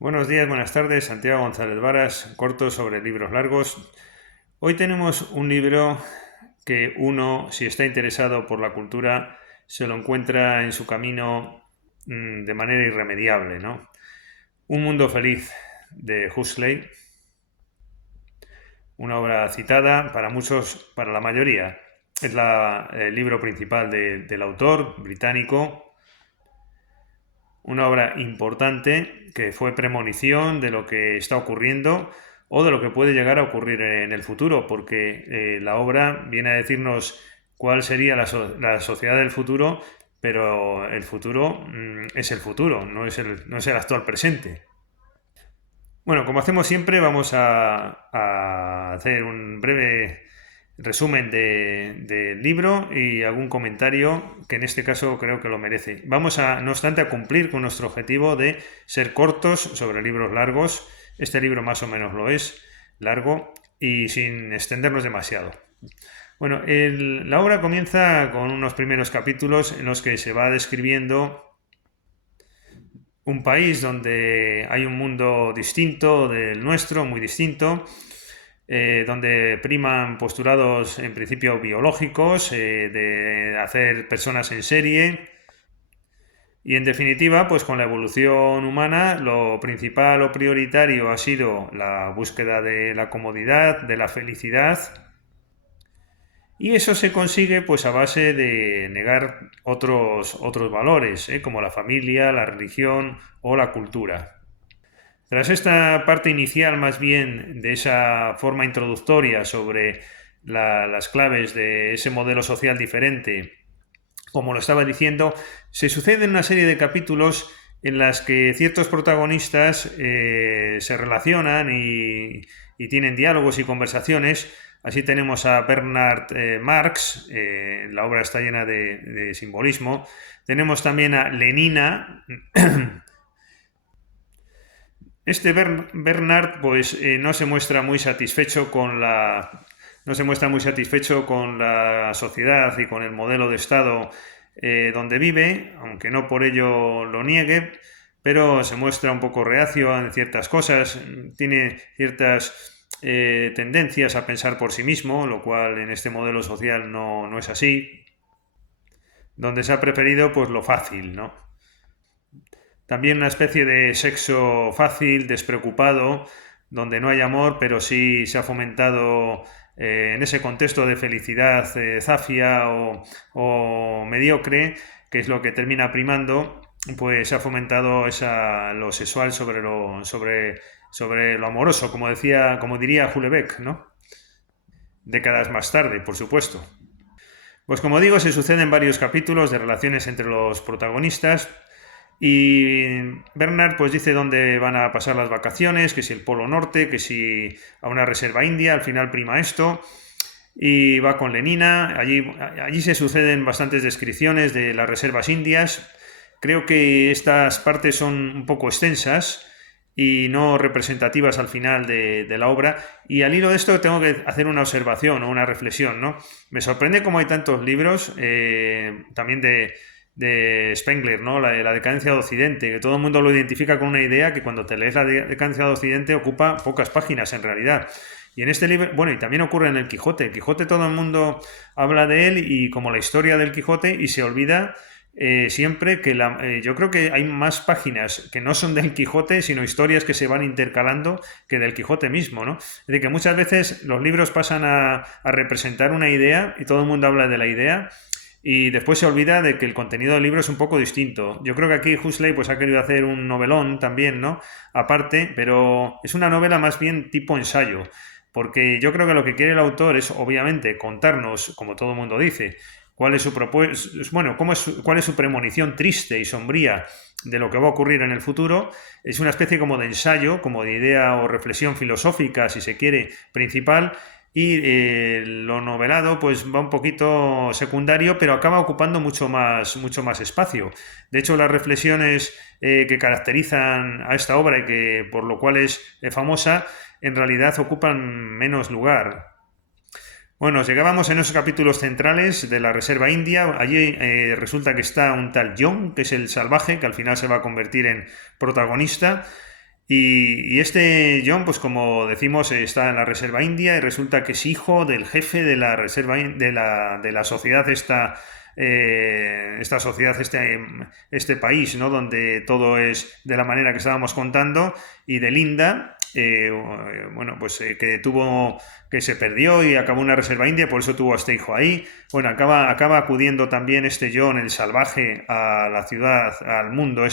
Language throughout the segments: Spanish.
Buenos días, buenas tardes, Santiago González Varas, corto sobre libros largos. Hoy tenemos un libro que uno, si está interesado por la cultura, se lo encuentra en su camino de manera irremediable, ¿no? Un mundo feliz de Huxley, una obra citada para muchos, para la mayoría. Es el libro principal del autor británico, una obra importante que fue premonición de lo que está ocurriendo o de lo que puede llegar a ocurrir en el futuro, porque la obra viene a decirnos cuál sería la sociedad del futuro, pero el futuro es el futuro, no es el actual presente. Bueno, como hacemos siempre, vamos a hacer un breve resumen del libro y algún comentario que en este caso creo que lo merece. Vamos no obstante, a cumplir con nuestro objetivo de ser cortos sobre libros largos. Este libro más o menos lo es, largo y sin extendernos demasiado. Bueno, la obra comienza con unos primeros capítulos en los que se va describiendo un país donde hay un mundo distinto del nuestro, muy distinto, donde priman postulados en principio biológicos, de hacer personas en serie. Y en definitiva, pues con la evolución humana, lo principal o prioritario ha sido la búsqueda de la comodidad, de la felicidad, y eso se consigue pues a base de negar otros valores, como la familia, la religión o la cultura. Tras esta parte inicial más bien de esa forma introductoria sobre las claves de ese modelo social diferente, como lo estaba diciendo, se suceden una serie de capítulos en las que ciertos protagonistas se relacionan y tienen diálogos y conversaciones. Así tenemos a Bernard Marx, la obra está llena de simbolismo. Tenemos también a Lenina. Este Bernard pues no se muestra muy satisfecho no se muestra muy satisfecho con la sociedad y con el modelo de Estado donde vive, aunque no por ello lo niegue, pero se muestra un poco reacio en ciertas cosas, tiene ciertas tendencias a pensar por sí mismo, lo cual en este modelo social no es así, donde se ha preferido pues lo fácil, ¿no? También una especie de sexo fácil, despreocupado, donde no hay amor, pero sí se ha fomentado en ese contexto de felicidad zafia o mediocre, que es lo que termina primando, pues se ha fomentado lo sexual sobre lo amoroso, como diría Houellebecq, ¿no? Décadas más tarde, por supuesto. Pues como digo, se suceden varios capítulos de relaciones entre los protagonistas. Y Bernard pues dice dónde van a pasar las vacaciones, que si el Polo Norte, que si a una reserva india, al final prima esto, y va con Lenina, allí se suceden bastantes descripciones de las reservas indias. Creo que estas partes son un poco extensas y no representativas al final de la obra, y al hilo de esto tengo que hacer una observación o una reflexión, ¿no? Me sorprende cómo hay tantos libros, también de Spengler, ¿no? La decadencia de Occidente, que todo el mundo lo identifica con una idea que cuando te lees la decadencia de Occidente ocupa pocas páginas en realidad. Y en este libro, bueno, y también ocurre en el Quijote. El Quijote todo el mundo habla de él y como la historia del Quijote y se olvida siempre que yo creo que hay más páginas que no son del Quijote, sino historias que se van intercalando que del Quijote mismo, ¿no? Es decir, que muchas veces los libros pasan a representar una idea y todo el mundo habla de la idea y después se olvida de que el contenido del libro es un poco distinto. Yo creo que aquí Huxley pues ha querido hacer un novelón también, ¿no? Aparte, pero es una novela más bien tipo ensayo, porque yo creo que lo que quiere el autor es obviamente contarnos, como todo el mundo dice, cuál es su bueno, cuál es su premonición triste y sombría de lo que va a ocurrir en el futuro. Es una especie como de ensayo, como de idea o reflexión filosófica, si se quiere, principal, y lo novelado pues va un poquito secundario, pero acaba ocupando mucho más espacio. De hecho, las reflexiones que caracterizan a esta obra y que por lo cual es famosa, en realidad ocupan menos lugar. Bueno, llegábamos en esos capítulos centrales de la Reserva India. Allí resulta que está un tal John, que es el salvaje, que al final se va a convertir en protagonista. Y este John, pues como decimos, está en la Reserva India y resulta que es hijo del jefe de la Reserva de la sociedad esta sociedad, este país, ¿no? Donde todo es de la manera que estábamos contando, y de Linda, bueno, pues que se perdió y acabó en una reserva india, por eso tuvo a este hijo ahí. Bueno, acaba acudiendo también este John, el salvaje, a la ciudad, al mundo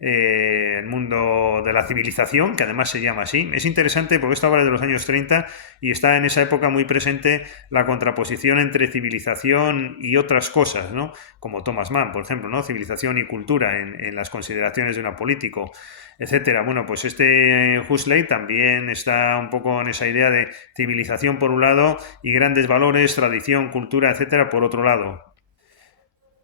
el mundo de la civilización, que además se llama así. Es interesante porque esta obra es de los años 30 y está en esa época muy presente la contraposición entre civilización y otras cosas, ¿no? Como Thomas Mann, por ejemplo, ¿no? Civilización y cultura en las consideraciones de un político, etcétera. Bueno, pues este Huxley también está un poco en esa idea de civilización por un lado y grandes valores, tradición, cultura, etcétera, por otro lado.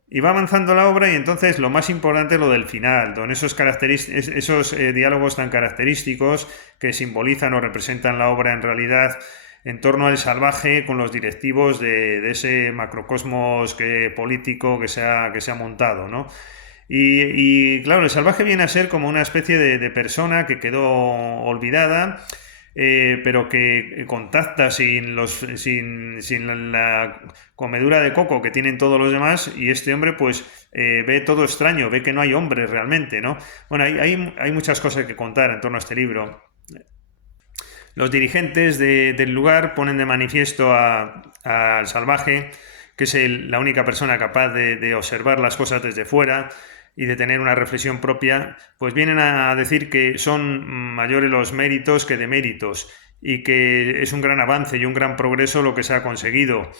Y va avanzando la obra y entonces lo más importante es lo del final, con esos diálogos tan característicos que simbolizan o representan la obra en realidad en torno al salvaje con los directivos de ese macrocosmos político que se ha montado, ¿no? Claro, el salvaje viene a ser como una especie de persona que quedó olvidada, pero que contacta sin la comedura de coco que tienen todos los demás, y este hombre pues ve todo extraño, ve que no hay hombres realmente, ¿no? Bueno, hay muchas cosas que contar en torno a este libro. Los dirigentes del lugar ponen de manifiesto al salvaje, que es la única persona capaz de observar las cosas desde fuera y de tener una reflexión propia, pues vienen a decir que son mayores los méritos que deméritos y que es un gran avance y un gran progreso lo que se ha conseguido,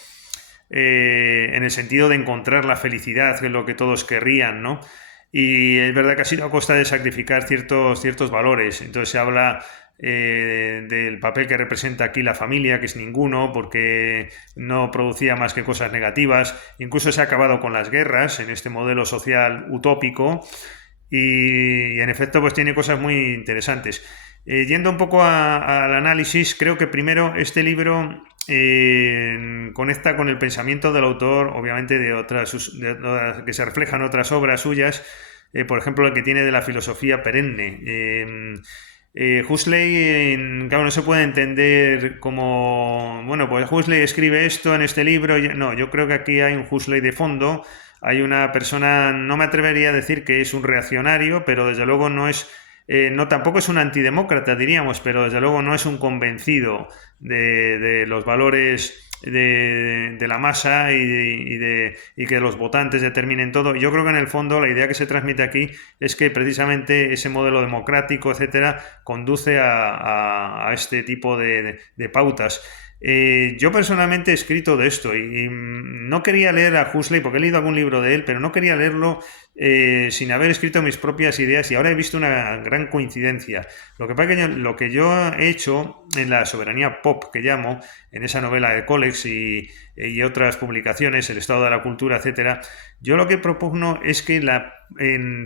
en el sentido de encontrar la felicidad, que es lo que todos querrían, ¿no? Y es verdad que ha sido a costa de sacrificar ciertos valores. Entonces se habla del papel que representa aquí la familia, que es ninguno, porque no producía más que cosas negativas. Incluso se ha acabado con las guerras en este modelo social utópico y en efecto pues tiene cosas muy interesantes. Yendo un poco al análisis, creo que primero este libro conecta con el pensamiento del autor, obviamente que se reflejan otras obras suyas, por ejemplo el que tiene de la filosofía perenne. Huxley, claro, no se puede entender como, bueno, pues Huxley escribe esto en este libro. No, yo creo que aquí hay un Huxley de fondo. Hay una persona, no me atrevería a decir que es un reaccionario, pero desde luego no tampoco es un antidemócrata, diríamos, pero desde luego no es un convencido de los valores de la masa y que los votantes determinen todo. Yo creo que en el fondo la idea que se transmite aquí es que precisamente ese modelo democrático, etcétera, conduce a este tipo de pautas. Yo personalmente he escrito de esto y no quería leer a Huxley porque he leído algún libro de él, pero no quería leerlo sin haber escrito mis propias ideas, y ahora he visto una gran coincidencia. Lo que pasa es que lo que yo he hecho en la soberanía pop, que llamo, en esa novela de Colex y otras publicaciones, El estado de la cultura, etcétera, yo lo que propugno es que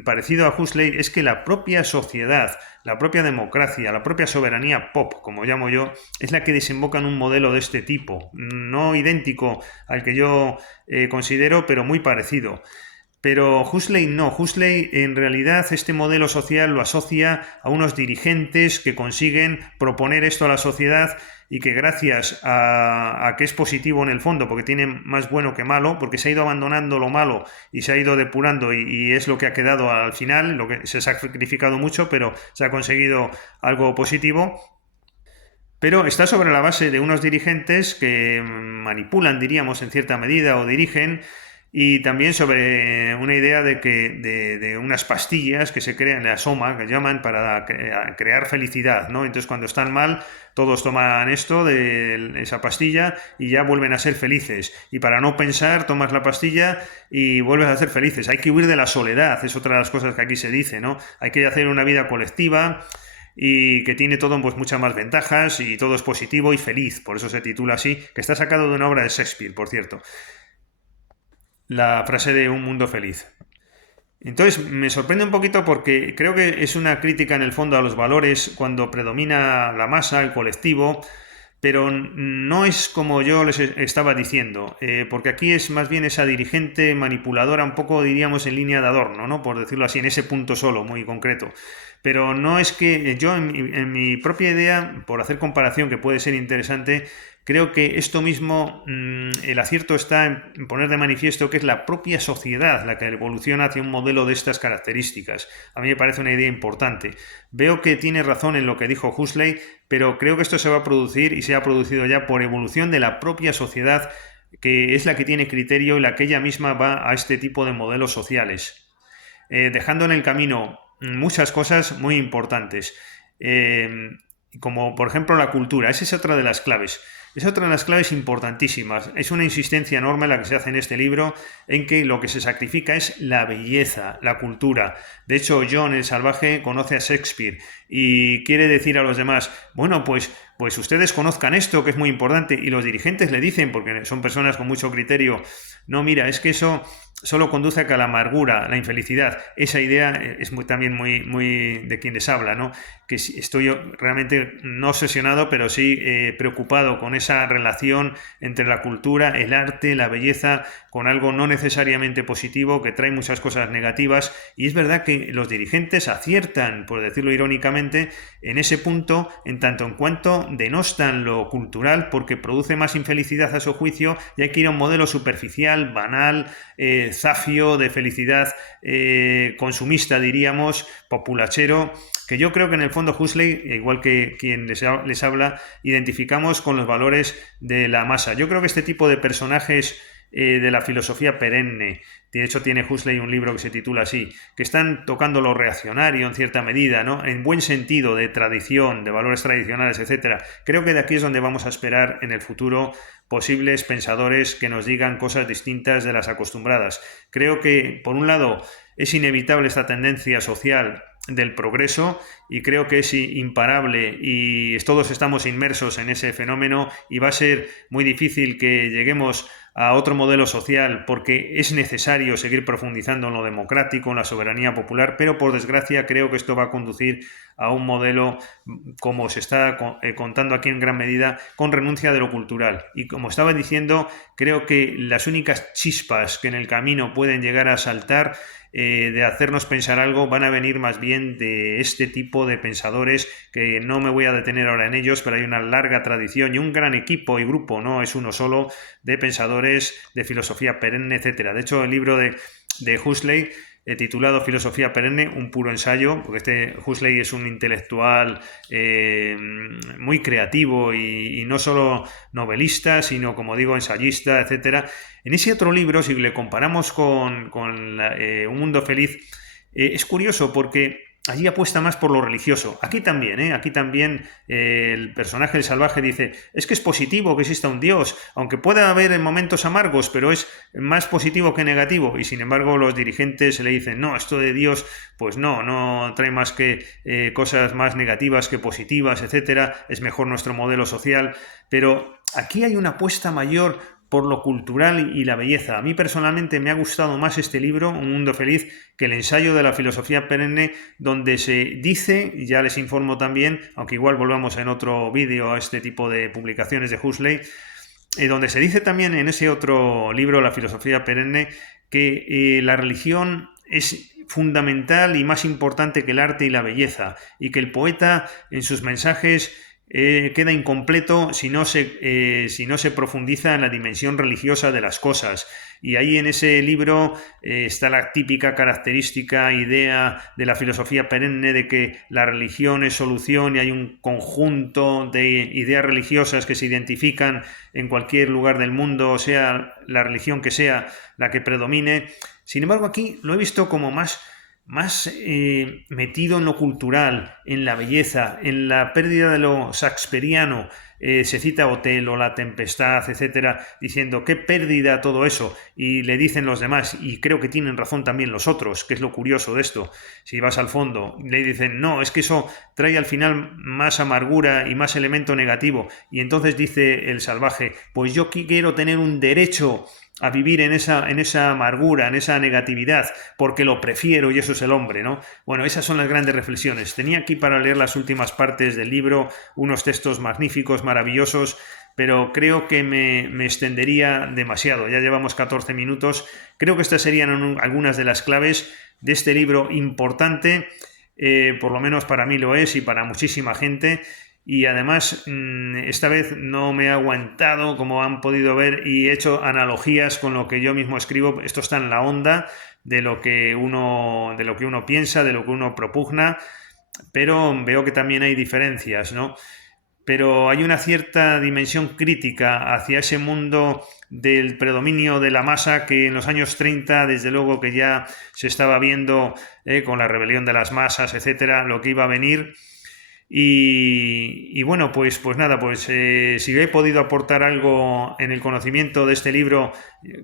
parecido a Huxley, es que la propia sociedad, la propia democracia, la propia soberanía pop, como llamo yo, es la que desemboca en un modelo de este tipo, no idéntico al que yo considero, pero muy parecido. Pero Huxley no, Huxley en realidad este modelo social lo asocia a unos dirigentes que consiguen proponer esto a la sociedad y que gracias a que es positivo en el fondo, porque tiene más bueno que malo, porque se ha ido abandonando lo malo y se ha ido depurando y es lo que ha quedado al final, lo que se ha sacrificado mucho, pero se ha conseguido algo positivo. Pero está sobre la base de unos dirigentes que manipulan, diríamos, en cierta medida, o dirigen, y también sobre una idea de unas pastillas que se crean, la soma, que llaman, para crear felicidad, ¿no? Entonces, cuando están mal, todos toman esto de esa pastilla y ya vuelven a ser felices. Y para no pensar, tomas la pastilla y vuelves a ser felices. Hay que huir de la soledad, es otra de las cosas que aquí se dice, ¿no? Hay que hacer una vida colectiva y que tiene todo pues muchas más ventajas y todo es positivo y feliz, por eso se titula así, que está sacado de una obra de Shakespeare, por cierto, la frase de un mundo feliz. Entonces me sorprende un poquito porque creo que es una crítica en el fondo a los valores cuando predomina la masa, el colectivo, pero no es como yo les estaba diciendo, porque aquí es más bien esa dirigente manipuladora, un poco diríamos en línea de adorno, ¿no? Por decirlo así, en ese punto solo, muy concreto. Pero no es que yo en mi propia idea, por hacer comparación que puede ser interesante, creo que esto mismo, el acierto está en poner de manifiesto que es la propia sociedad la que evoluciona hacia un modelo de estas características. A mí me parece una idea importante. Veo que tiene razón en lo que dijo Huxley, pero creo que esto se va a producir y se ha producido ya por evolución de la propia sociedad, que es la que tiene criterio y la que ella misma va a este tipo de modelos sociales, dejando en el camino muchas cosas muy importantes, como por ejemplo la cultura. Esa es otra de las claves. Es otra de las claves importantísimas. Es una insistencia enorme la que se hace en este libro en que lo que se sacrifica es la belleza, la cultura. De hecho, John el Salvaje conoce a Shakespeare y quiere decir a los demás, bueno, pues ustedes conozcan esto que es muy importante, y los dirigentes le dicen, porque son personas con mucho criterio, no, mira, es que eso solo conduce a la amargura, la infelicidad. Esa idea es también muy de quien les habla, ¿no? Que estoy realmente no obsesionado, pero sí preocupado con esa relación entre la cultura, el arte, la belleza, con algo no necesariamente positivo que trae muchas cosas negativas. Y es verdad que los dirigentes aciertan, por decirlo irónicamente, en ese punto, en tanto en cuanto denostan lo cultural porque produce más infelicidad a su juicio, y hay que ir a un modelo superficial, banal, zafio, de felicidad consumista, diríamos, populachero, que yo creo que en el fondo Huxley, igual que quien les habla, identificamos con los valores de la masa. Yo creo que este tipo de personajes de la filosofía perenne, de hecho tiene Huxley un libro que se titula así, que están tocando lo reaccionario en cierta medida, ¿no? En buen sentido, de tradición, de valores tradicionales, etcétera. Creo que de aquí es donde vamos a esperar en el futuro posibles pensadores que nos digan cosas distintas de las acostumbradas. Creo que, por un lado, es inevitable esta tendencia social del progreso, y creo que es imparable y todos estamos inmersos en ese fenómeno, y va a ser muy difícil que lleguemos a otro modelo social, porque es necesario seguir profundizando en lo democrático, en la soberanía popular, pero por desgracia creo que esto va a conducir a un modelo, como se está contando aquí en gran medida, con renuncia de lo cultural. Y como estaba diciendo, creo que las únicas chispas que en el camino pueden llegar a saltar de hacernos pensar algo van a venir más bien de este tipo de pensadores, que no me voy a detener ahora en ellos, pero hay una larga tradición y un gran equipo y grupo, no es uno solo, de pensadores de filosofía perenne, etcétera. De hecho, el libro de Huxley, titulado Filosofía perenne, un puro ensayo, porque este Huxley es un intelectual muy creativo y no solo novelista, sino, como digo, ensayista, etcétera. En ese otro libro, si le comparamos con Un mundo feliz, es curioso porque allí apuesta más por lo religioso. Aquí también el personaje del Salvaje dice, es que es positivo que exista un Dios, aunque pueda haber momentos amargos, pero es más positivo que negativo. Y sin embargo los dirigentes le dicen, no, esto de Dios, pues no trae más que cosas más negativas que positivas, etcétera. Es mejor nuestro modelo social. Pero aquí hay una apuesta mayor por lo cultural y la belleza. A mí personalmente me ha gustado más este libro, Un mundo feliz, que el ensayo de la filosofía perenne, donde se dice, y ya les informo también, aunque igual volvamos en otro vídeo a este tipo de publicaciones de Huxley, donde se dice también en ese otro libro, La filosofía perenne, que la religión es fundamental y más importante que el arte y la belleza, y que el poeta en sus mensajes queda incompleto si no se profundiza en la dimensión religiosa de las cosas. Y ahí en ese libro está la típica característica idea de la filosofía perenne de que la religión es solución, y hay un conjunto de ideas religiosas que se identifican en cualquier lugar del mundo, sea la religión que sea la que predomine. Sin embargo, aquí lo he visto como más metido en lo cultural, en la belleza, en la pérdida de lo shakespeariano. Se cita Otelo, La Tempestad, etcétera, diciendo qué pérdida todo eso, y le dicen los demás, y creo que tienen razón también los otros, que es lo curioso de esto, si vas al fondo, le dicen, no, es que eso trae al final más amargura y más elemento negativo, y entonces dice el Salvaje, pues yo quiero tener un derecho a vivir en esa amargura, en esa negatividad, porque lo prefiero y eso es el hombre, ¿no? Bueno, esas son las grandes reflexiones. Tenía aquí para leer las últimas partes del libro, unos textos magníficos, maravillosos, pero creo que me extendería demasiado. Ya llevamos 14 minutos. Creo que estas serían algunas de las claves de este libro importante, por lo menos para mí lo es y para muchísima gente. Y además esta vez no me he aguantado, como han podido ver, y he hecho analogías con lo que yo mismo escribo. Esto está en la onda de lo que uno piensa, de lo que uno propugna, pero veo que también hay diferencias, ¿no? Pero hay una cierta dimensión crítica hacia ese mundo del predominio de la masa que en los años 30, desde luego que ya se estaba viendo con la rebelión de las masas, etcétera, lo que iba a venir. Y bueno, pues nada, si he podido aportar algo en el conocimiento de este libro,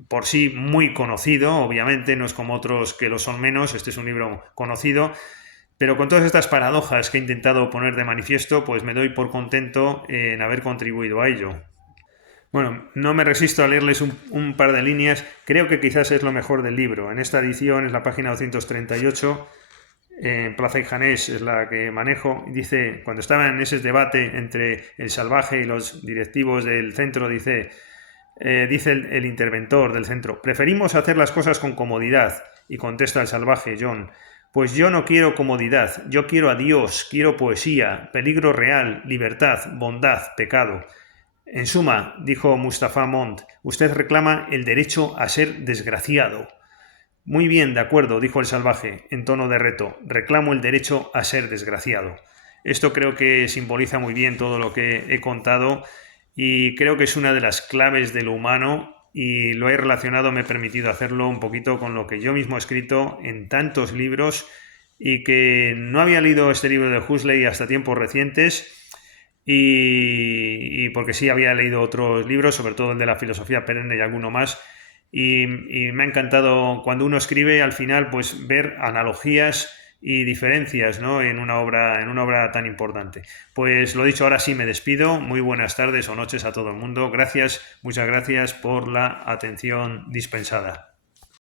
por sí muy conocido, obviamente no es como otros que lo son menos, este es un libro conocido, pero con todas estas paradojas que he intentado poner de manifiesto, pues me doy por contento en haber contribuido a ello. Bueno, no me resisto a leerles un par de líneas, creo que quizás es lo mejor del libro. En esta edición es la página 238, en Plaza y Janés es la que manejo, dice, cuando estaba en ese debate entre el Salvaje y los directivos del centro, dice el interventor del centro, preferimos hacer las cosas con comodidad, y contesta el Salvaje, John, pues yo no quiero comodidad, yo quiero a Dios, quiero poesía, peligro real, libertad, bondad, pecado. En suma, dijo Mustafa Mond, usted reclama el derecho a ser desgraciado. Muy bien, de acuerdo, dijo el Salvaje, en tono de reto, reclamo el derecho a ser desgraciado. Esto creo que simboliza muy bien todo lo que he contado y creo que es una de las claves de lo humano y lo he relacionado, me he permitido hacerlo un poquito con lo que yo mismo he escrito en tantos libros y que no había leído este libro de Huxley hasta tiempos recientes y porque sí había leído otros libros, sobre todo el de la filosofía perenne y alguno más, y me ha encantado cuando uno escribe al final pues ver analogías y diferencias, ¿no? en una obra tan importante. Pues lo dicho, ahora sí me despido. Muy buenas tardes o noches a todo el mundo. Gracias, muchas gracias por la atención dispensada.